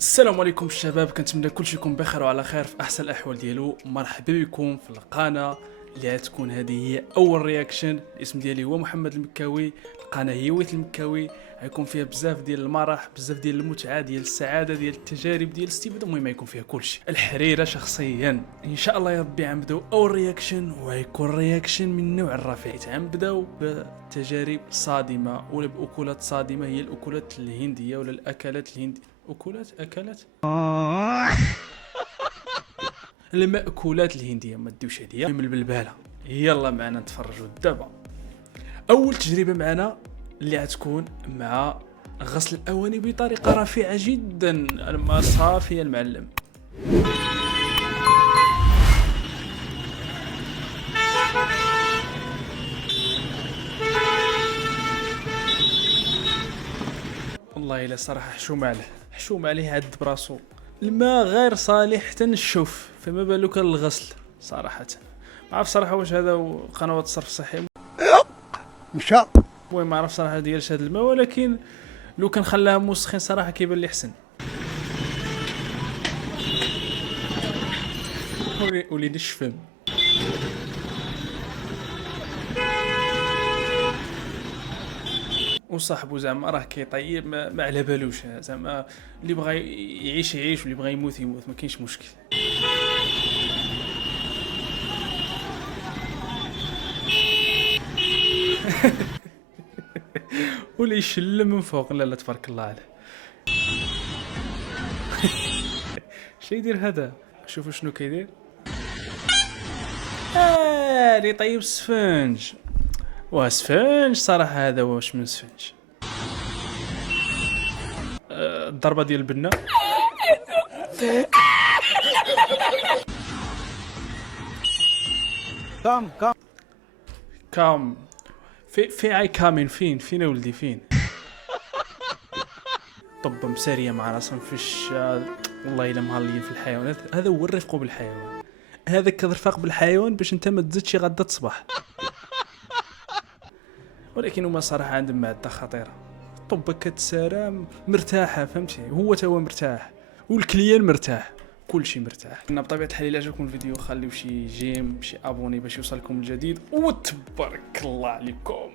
السلام عليكم الشباب، كنتمنى كلشي يكون بخير وعلى خير في احسن الاحوال ديالو. مرحبا بكم في القناه اللي غتكون هذه هي اول رياكشن. الاسم ديالي هو محمد المكاوي، القناه هي ويت المكاوي. غيكون فيها بزاف ديال المرح، بزاف ديال المتعه، ديال السعاده، ديال التجارب، ديال الاستفاده. المهم يكون فيها كلشي. الحريره شخصيا ان شاء الله يا ربي غنبداو اول رياكشن، وغيكون رياكشن من النوع الرفيع. غنبداو بتجارب صادمه ولا باكلات صادمه، هي الاكلات الهنديه ولا الاكلات الهنديه. اكلات المأكولات الهندية، ما تدوش هدية من البلبالة. يلا معنا نتفرجوا دابا. أول تجربة معنا اللي غتكون مع غسل الأواني بطريقة رفيعة جدا. الماء صافي يا المعلم. والله إلا صراحة حشوم عليه عد براسو. الماء غير صالح حتى نشوف، فما بالك الغسل صراحة. ما عرف صراحة واش هذا قنوات الصرف الصحي مشى. المهم ما عرف صراحة ديالش هذا الماء، ولكن لو كان خلاها مسخن صراحة كيبان لي حسن. وليدي الشفم. وصاحبو زعما راه كيطيب ما على بالوش، زعما اللي بغى يعيش يعيش واللي بغى يموت يموت، ما كاينش مشكل. ولا يشلم من فوق. لا لا تبارك الله عليه. شنو يدير هذا؟ شوفوا شنو كيدير. اللي طيب السفنج. واسفنج صراحه، هذا واش من سفنج. الضربه ديال البنه. كام في عاي كامين. فين ولدي فين؟ طب مساريه مع راسهم في الشارع. والله الا مهليين في الحيوانات. هذا هو الرفق بالحيوان، هذاك الرفاق بالحيوان باش انت ما تزيدش غدا تصبح. ولكن هما صراحه عندهم معده خطيره. طب كتسارى مرتاحه، فهمتي؟ هو تا هو مرتاح والكليان مرتاح، كلشي مرتاح. كنا بطبيعه الحال الا عجبكم الفيديو خليو شي جيم، شي ابوني باش يوصلكم الجديد، وتبارك الله عليكم.